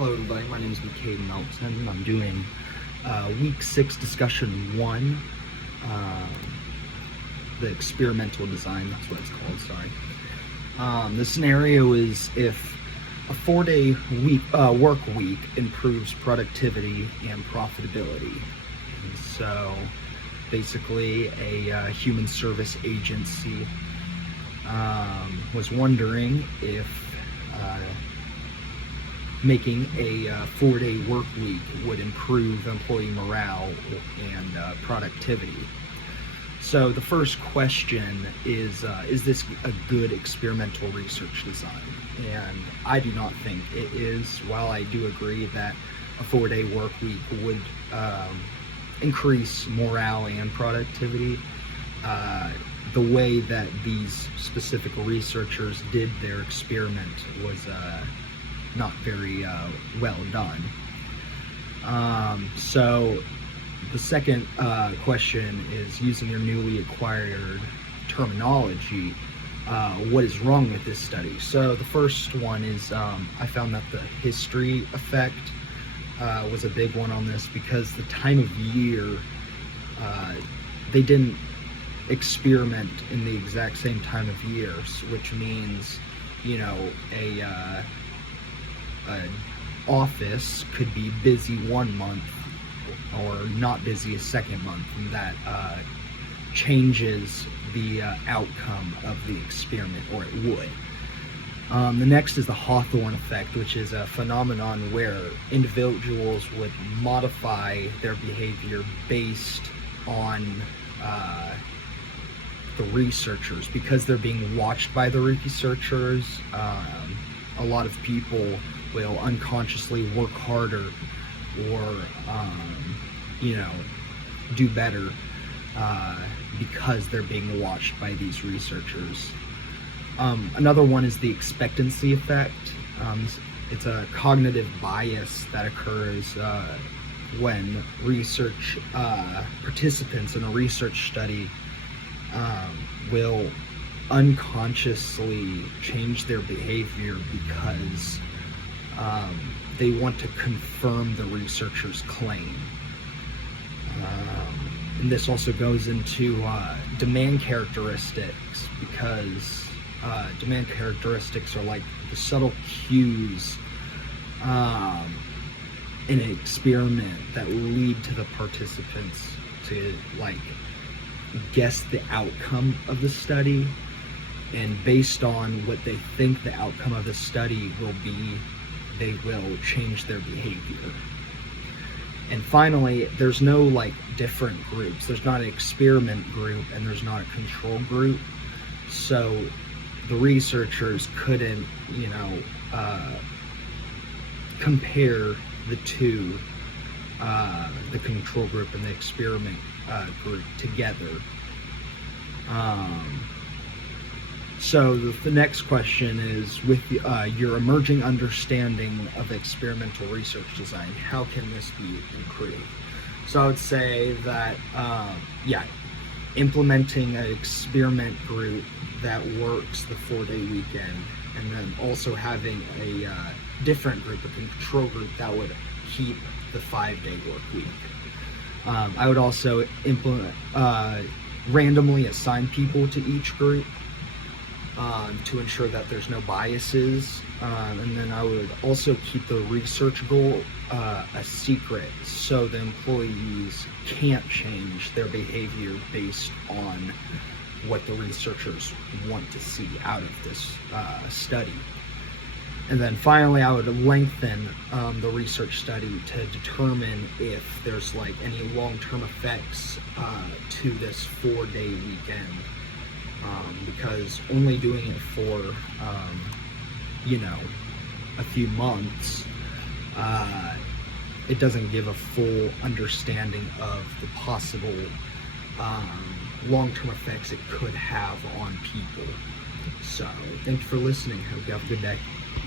Hello everybody, my name is McCabe Melton. I'm doing week 6 discussion 1, the experimental design, that's what it's called, sorry. The scenario is if a 4-day work week improves productivity and profitability. And so basically a human service agency was wondering if making a 4-day work week would improve employee morale and productivity. So the first question is this a good experimental research design? And I do not think it is. While I do agree that a 4-day work week would increase morale and productivity, the way that these specific researchers did their experiment was not very well done. So the second question is, using your newly acquired terminology, what is wrong with this study? So the first one is I found that the history effect was a big one on this, because the time of year, they didn't experiment in the exact same time of year, which means, you know, an office could be busy one month or not busy a second month, and that changes the outcome of the experiment, or it would. The next is the Hawthorne effect, which is a phenomenon where individuals would modify their behavior based on the researchers, because they're being watched by the researchers. A lot of people will unconsciously work harder or do better because they're being watched by these researchers. Another one is the expectancy effect. It's a cognitive bias that occurs when research participants in a research study will unconsciously change their behavior because they want to confirm the researcher's claim. And this also goes into demand characteristics, because demand characteristics are like the subtle cues in an experiment that lead to the participants to guess the outcome of the study, and based on what they think the outcome of the study will be, they will change their behavior. And finally, there's no different groups. There's not an experiment group and there's not a control group. So the researchers couldn't, compare the two, the control group and the experiment group together. So the next question is, with your emerging understanding of experimental research design, how can this be improved? So I would say that, implementing an experiment group that works the 4-day weekend, and then also having a different group, a control group that would keep the 5-day work week. I would also implement, randomly assign people to each group to ensure that there's no biases, and then I would also keep the research goal a secret, so the employees can't change their behavior based on what the researchers want to see out of this study. And then finally, I would lengthen the research study to determine if there's any long-term effects to this 4-day weekend. Because only doing it for, a few months, it doesn't give a full understanding of the possible long-term effects it could have on people. So, thank you for listening. Hope you have a good day.